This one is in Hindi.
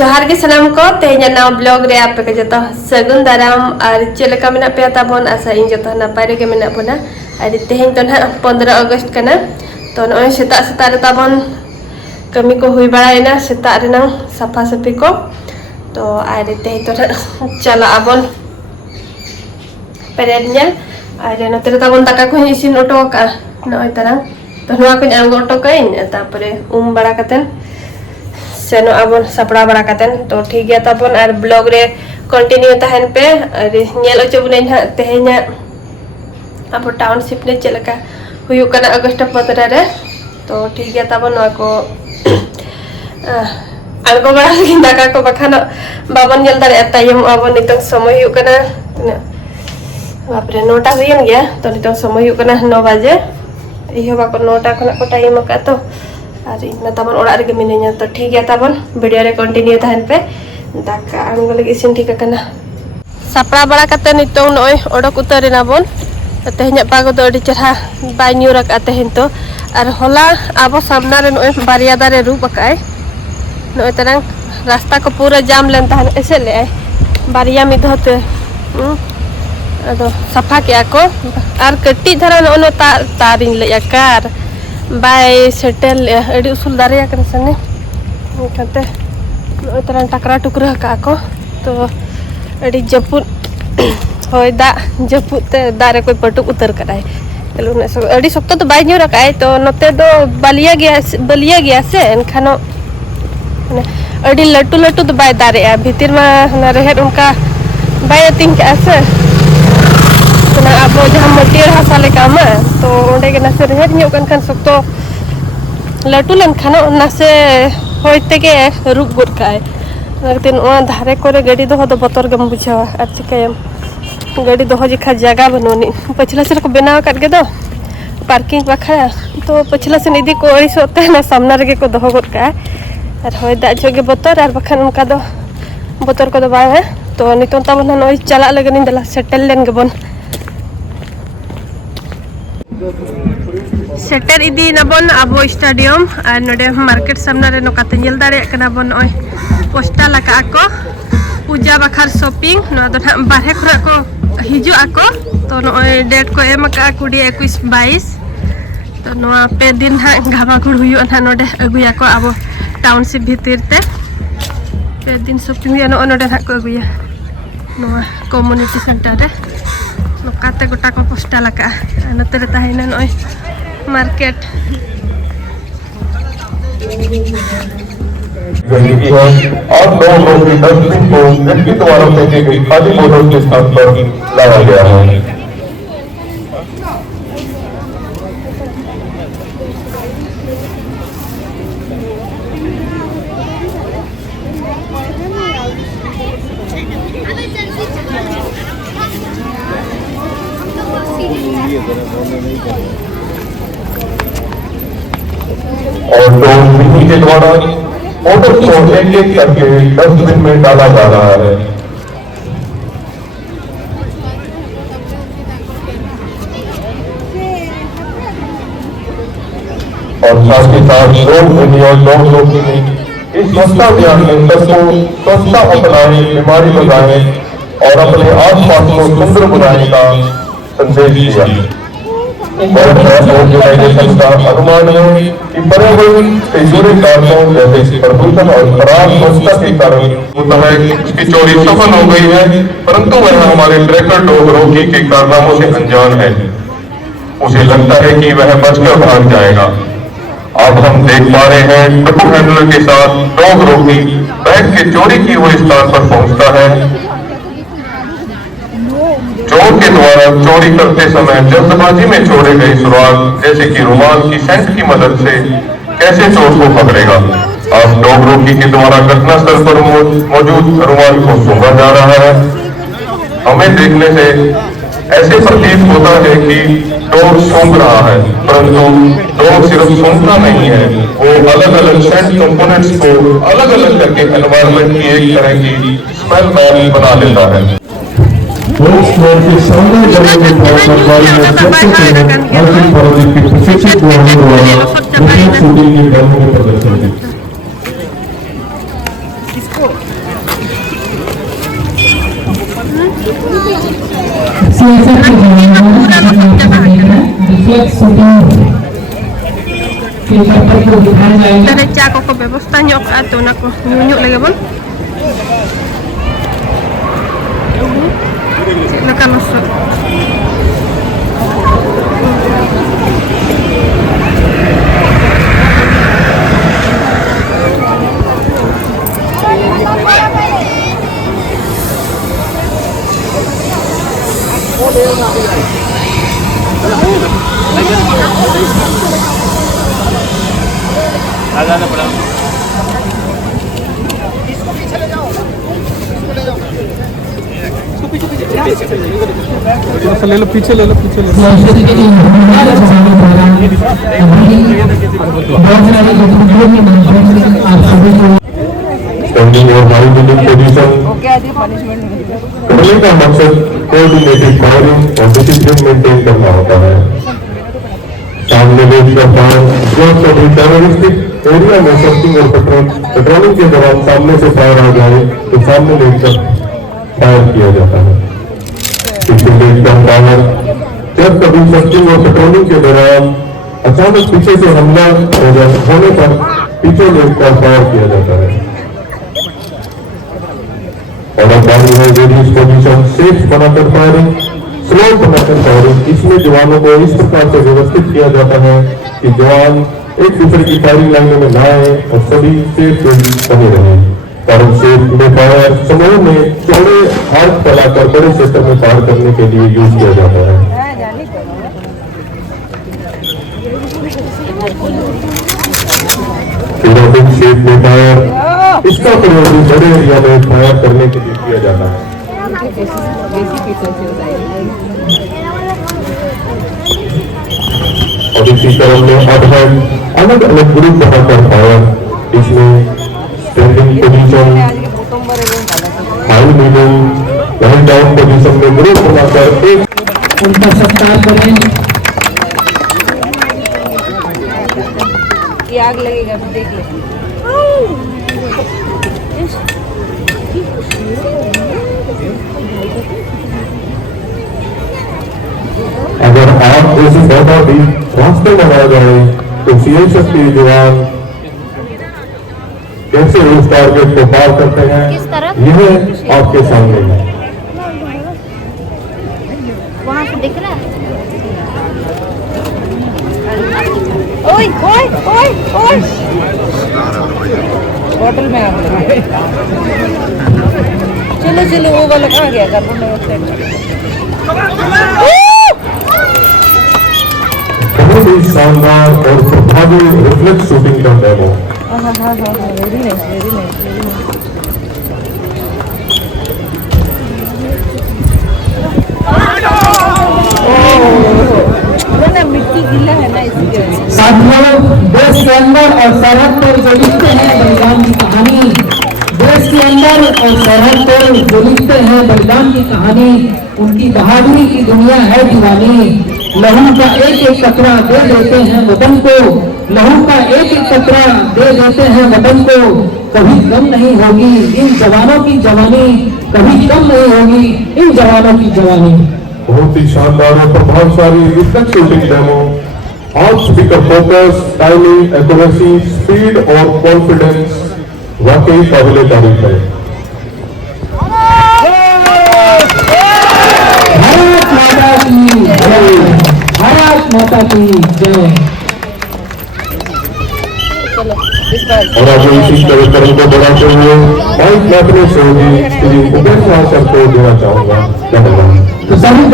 जोहार के सलाम को तेज नाव ब्लॉग रे आपे के जतो सगुन दाराम और चेलका मेना पे ताबन आशा इन जतो नपाय रे के मेना बना और तेज तो ना 15 अगस्त कना तो नय सेता सेता रे ताबन कमी को हुई बड़ायना सेता रे ना सफा सफी को तो आरे तेज तो चला आबन पेरेन्या आरे नते ताबन दाका को इसिन ओटो का नय तरा तो नवा को आंगो ओटो कइन तापरे बड़ा कतेन सेनो आबन सपड़ा बड़ा कतेन तो ठीक गया ताबन और ब्लॉग रे कंटिन्यू तहन पे और नेल ओचो बुने ना तेहेना अब टाउनशिप ने चलका हुयु कना अगस्त 15 रे तो ठीक गया ताबन नवा को आंगो बड़ा दाका को बखान बाबन नेल दारे तायम आबन नितंग समय हुयु कना बापरे 9टा हुयन गया तो नितंग समय हुयु कना 9 बजे इहो बाको 9टा खना को टाइम का तो और इतना ताबन ओड़ा रे मिनिया तो ठीक है ताबन वीडियो रे कंटिन्यू तहन पे दाका आंगो लगे इसिन ठीक कना सपड़ा बड़ा कते नितो नय ओडक उतरेना बन तेहना पागो तो अडी चरहा बाय न्यू रक तेहन तो और होला आबो सामना रे नय बारिया दारे रूप अकाय नय तरंग रास्ता को पूरा जाम लेन तहन ऐसे ले आय बारिया में धोते अदो सफा के को और कट्टी धरा न तारिन ले कार बाय सेटल अड़ी उसूल दारे कन सने कते तरह टकरा टुकरा का को तो अड़ी जपुत होय दा जपुत ते दारे कोई पटुक उतर कराय चलो ने अड़ी सप्तो तो बाय न्यू रकाय तो नते दो बलिया गया से एनखानो अड़ी लटू लटू तो बाय दारे भीतर में रहेर उनका बाय तिंग के से अब जहाँ मटियर हासा लेका तो ओंडे के नासे रहेर न्यू कन सप्तो लटू लन खाना नासे होते के रूप गुड काय दिन धारे करे गाड़ी दो बतर गम बुझावा और चिकायम गाड़ी दो जिखा जगह बनोनी पछला से को बनाव कर दो पार्किंग बखा तो पछला से इदी को अड़ी सोते ना सामना रे को दो गुड काय और होय दा जोगे बतर और बखान उनका दो बतर को दो बा है तो नितों तब नय चला लगन दला सेटल लेन गबन सेटर इदी नबन अब स्टेडियम और नोडे मार्केट सामने रे नोकाते नेल दारे कना बन नय पोस्टा लगा को पूजा बखार शॉपिंग न तो बारहे खुरा को हिजु आको तो नय डेट को एम का 20 21 22 तो नवा पे दिन हा घाबाखुड़ हुयु ना नोडे अगुया को अब टाउनशिप भीतर ते पे दिन शॉपिंग या नोडे हा को अगुया नवा कम्युनिटी सेंटर रे नोकाते गोटा को पोस्टा लगा नते रे ताहेना नय मार्केट और 2 लोगों की डस्टबिन को व्यक्ति द्वारा फेंकी गई खाली बोतल के स्थान पर लाया गया है और डोर के द्वारा ऑर्डर को एक एक करके डस्टबिन में डाला जा रहा है और साथ ही साथ लोग ने इस स्वच्छता अभियान में सबको स्वच्छता अपनाएं बीमारी बचाएं और अपने आसपास को सुंदर बनाने का संदेश दिया ऑर्गेनाइजेशन का अनुमान है कि पर्यावरण से जुड़े कारणों जैसे प्रदूषण और खराब स्वच्छता के कारण उसकी चोरी सफल हो गई है परंतु वह हमारे ट्रैकर डॉग रोगी के कारनामों से अनजान है उसे लगता है कि वह बचकर भाग जाएगा अब हम देख पा रहे हैं डॉग हैंडलर के साथ डॉग रोगी बैग के चोरी की हुए स्थान पर पहुंचता है चोर के द्वारा चोरी करते समय जल्दबाजी में छोड़े गए सुराग जैसे कि रुमाल की सेंट की मदद से कैसे चोर को पकड़ेगा अब डॉग रोगी के द्वारा घटनास्थल पर मौजूद रुमाल को सूंघा जा रहा है हमें देखने से ऐसे प्रतीत होता है कि डॉग सूंघ रहा है परंतु डॉग सिर्फ सूंघता नहीं है वो अलग अलग सेंट कंपोनेंट्स को अलग अलग करके एनवायरमेंट की एक तरह की स्मेल मैप बना लेता है First floor के सामने जगह के पास वाली में सबसे पहले हर प्रोजेक्ट की प्रशिक्षित होने वाला शूटिंग की डेमो प्रदर्शन है Dari cak ko bebas tanya ke atau nak nyunyuk lagi bon. Silakan masuk. ले लो पीछे ले लो पीछे ले लो स्टैंडिंग और हाइजीनिक पोजीशन। करने का मकसद कोऑर्डिनेटेड फायरिंग और डिसिप्लिन मेंटेन करना होता है। सामने देश का फायर स्वस्थ और टेररिस्टिक एरिया में सर्चिंग और पेट्रोलिंग के दौरान सामने से फायर आ जाए तो सामने लेकर फायर किया जाता है। पीछे देखकर फायर जब कभी सर्चिंग और पेट्रोलिंग के दौरान अचानक पीछे से हमला होने पर पीछे देखकर फायर किया जाता है। और अब बारी है वेरियस पोजीशन सेफ बनाकर फायरिंग, स्लो बनाकर फायरिंग। इसमें जवानों को इस प्रकार से व्यवस्थित किया जाता है कि जवान एक दूसरे की फायरिंग लाइन में ना आए और सभी सेफ बने रहे। कारण सेफ में फायर समूह में चौड़े आर्क फैलाकर बड़े क्षेत्र में फायर करने के लिए यूज किया जाता है। शेप में फायर इसका प्रयोग भी बड़े एरिया में फायर करने के लिए किया जाता है। और इसी तरह में अब हम अलग अलग ग्रुप बनाकर फायर, इसमें standing position, high medium, line down position में ग्रुप बनाकर एक उनका सत्कार करें। आग लगेगा देख ले। अगर आप जैसे पौधा भी रास्ते में आ जाए तो सीएसएफ के जवान कैसे उस टारगेट को पार करते हैं यह आपके सामने है। वहाँ से दिख रहा है। ओए ओए ओए ओए होटल में आग लगी। चलो चलो वो वाला कहाँ गया था? बहुत ही शानदार और प्रभावी रिफ्लेक्स शूटिंग का demo. Very nice very nice very nice. मिट्टी गीला है ना इसकी वजह से। साथियों, देश के अंदर और सरहद पर जो लिखते हैं बलिदान की कहानी, देश के अंदर और सरहद पर जो लिखते हैं बलिदान की कहानी, उनकी बहादुरी की दुनिया है दीवानी। लहू का एक एक कतरा दे देते हैं वतन को, लहू का एक एक कतरा दे देते हैं वतन को। कभी कम नहीं होगी इन जवानों की जवानी, कभी कम नहीं होगी इन जवानों की जवानी। बहुत ही शानदार और प्रभावशाली reflex shooting demo. All speaker focus, timing, accuracy, speed और कॉन्फिडेंस वाकई काबिले तारीफ है। भारत माता की जय, भारत माता की जय। और अब इसी कार्यक्रम को बढ़ाते हुए माइक अपने सहयोगी श्री उपेंद्र सर को देना चाहूंगा। धन्यवाद। तो सभी